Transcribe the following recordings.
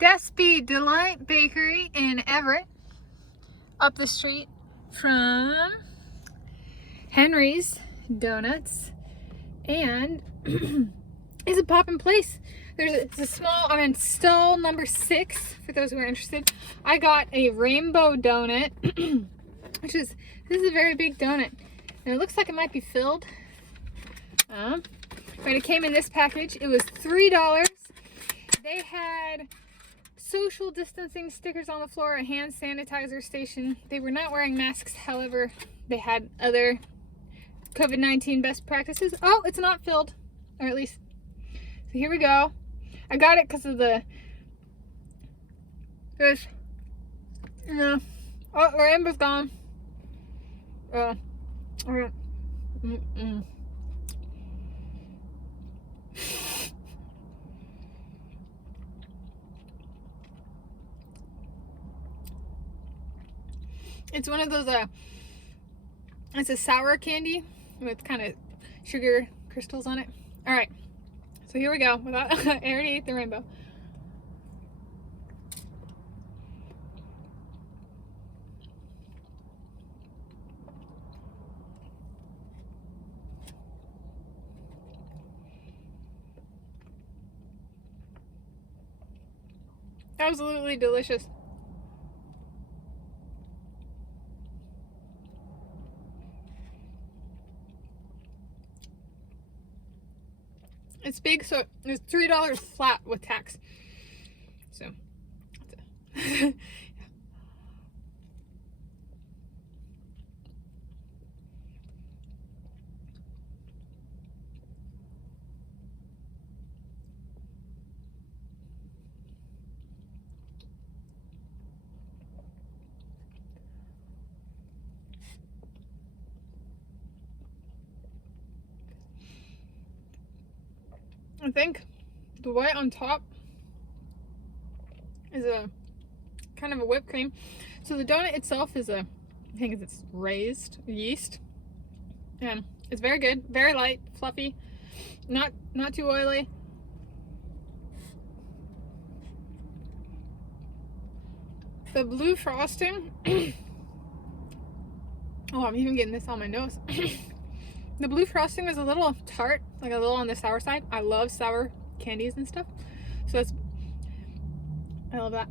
Despi Delite Bakery in Everett, up the street from Henry's Donuts, and it's a poppin' place. It's a small, I'm in stall number 6 for those who are interested. I got a rainbow donut, this is a very big donut, and it looks like it might be filled. But it came in this package. It was $3. They had social distancing stickers on the floor, a hand sanitizer station. They were not wearing masks, however, they had other COVID-19 best practices. Oh, it's not filled, or at least, so here we go. I got it because of this. Oh, the rainbow's gone. It's one of those, it's a sour candy with kind of sugar crystals on it. All right, so here we go. I already ate the rainbow. Absolutely delicious. It's big, so it's $3 flat with tax. So, I think the white on top is a kind of a whipped cream. So the donut itself is I think it's raised yeast, and it's very good, very light, fluffy, not too oily. The blue frosting. Oh, I'm even getting this on my nose. The blue frosting is a little tart, like a little on the sour side. I love sour candies and stuff, so I love that.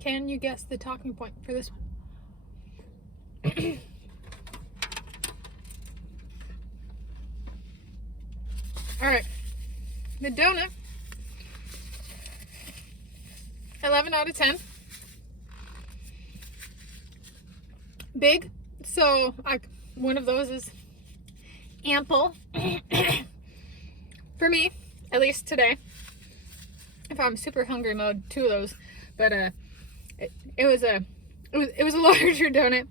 Can you guess the talking point for this one? All right, the donut, 11 out of 10. Big, so one of those is ample for me, at least today. If I'm super hungry mode, 2 of those, but it was a larger donut,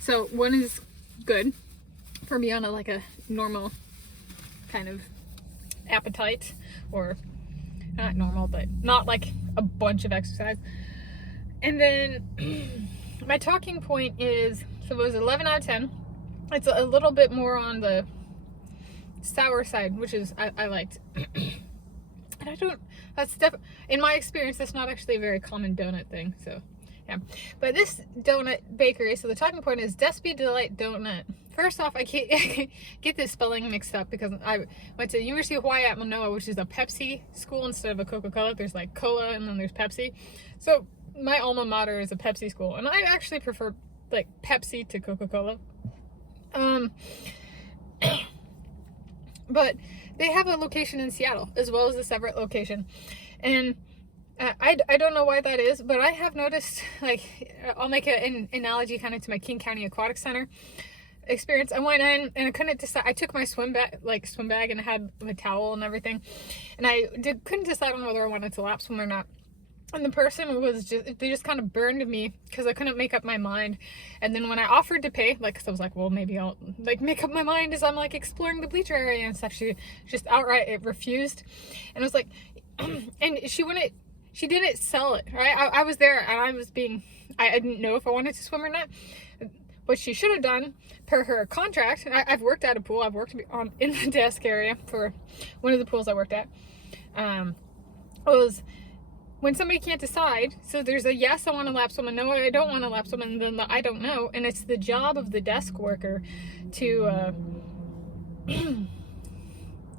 so one is good for me on a normal kind of appetite, or not normal, but not like a bunch of exercise. And then my talking point is, so it was 11 out of 10. It's a little bit more on the sour side, which is I liked. And in my experience, that's not actually a very common donut thing, so yeah. But this donut bakery, so the talking point is Despi Delite Donut. First off, I can't get this spelling mixed up because I went to the University of Hawaii at Manoa, which is a Pepsi school instead of a Coca-Cola. There's like cola and then there's Pepsi. So my alma mater is a Pepsi school, and I actually prefer like Pepsi to Coca-Cola. But they have a location in Seattle as well as this Everett location, and I don't know why that is, but I have noticed, like, I'll make an analogy kind of to my King County Aquatic Center experience. I went in and I couldn't decide. I took my swim bag and I had my towel and everything, and couldn't decide on whether I wanted to lap swim or not. And the person they just kind of burned me because I couldn't make up my mind. And then when I offered to pay, like, cause I was like, well, maybe I'll like make up my mind as I'm like exploring the bleacher area and stuff. She just outright refused, and I was like, and she didn't sell it, right? I was there and I didn't know if I wanted to swim or not. What she should have done, per her contract, I've worked at a pool. I've worked in the desk area for one of the pools I worked at. Was when somebody can't decide, so there's a yes, I want to lap swim, and no, I don't want to lap swim, and then the I don't know, and it's the job of the desk worker to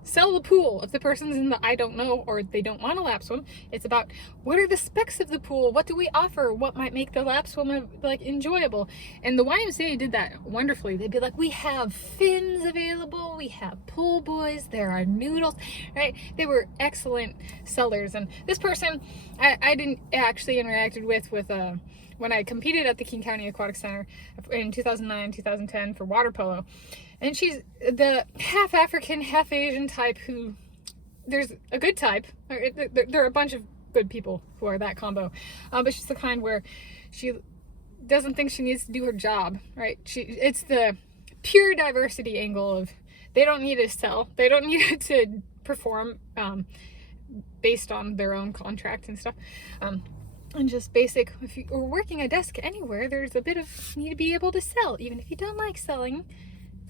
sell the pool. If the person's in the I don't know or they don't want to lap swim, it's about what are the specs of the pool, what do we offer, what might make the lap swim like enjoyable. And the YMCA did that wonderfully. They'd be like, we have fins available, we have pool boys, there are noodles, right? They were excellent sellers. And this person I didn't actually interacted with when I competed at the King County Aquatic Center in 2009, 2010 for water polo. And she's the half African, half Asian type who, there's a good type. There are a bunch of good people who are that combo. But she's the kind where she doesn't think she needs to do her job, right? It's the pure diversity angle of they don't need to sell. They don't need to perform based on their own contract and stuff. And just basic, if you're working a desk anywhere, there's a bit of need to be able to sell. Even if you don't like selling,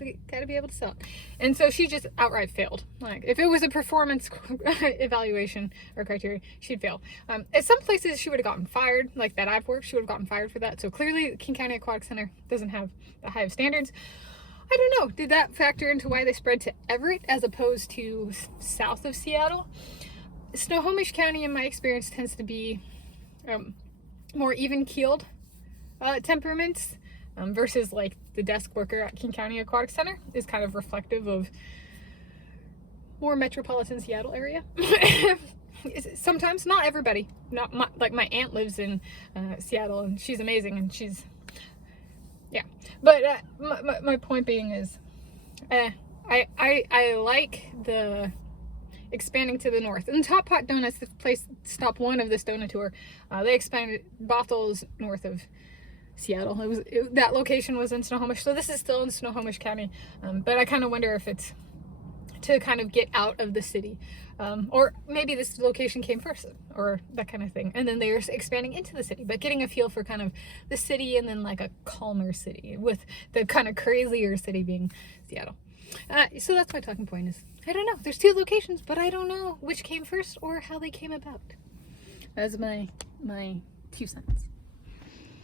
you gotta be able to sell. And so she just outright failed. Like, if it was a performance evaluation or criteria, she'd fail. At some places she would have gotten fired, like that I've worked, she would have gotten fired for that. So clearly King County Aquatic Center doesn't have the high of standards. I don't know, did that factor into why they spread to Everett as opposed to south of Seattle? Snohomish County, in my experience, tends to be more even-keeled temperaments, versus like the desk worker at King County Aquatic Center is kind of reflective of more metropolitan Seattle area. Sometimes, not everybody. Like my aunt lives in Seattle and she's amazing, and she's, yeah. But my point being is, I like the expanding to the north. And Top Pot Donuts, the place, stop one of this donut tour, they expanded. Bothel's north of Seattle. That location was in Snohomish, so this is still in Snohomish County. But I kind of wonder if it's to kind of get out of the city, or maybe this location came first, or that kind of thing, and then they're expanding into the city, but getting a feel for kind of the city and then like a calmer city, with the kind of crazier city being Seattle. So that's my talking point is, I don't know. There's two locations, but I don't know which came first or how they came about. That's my 2 cents.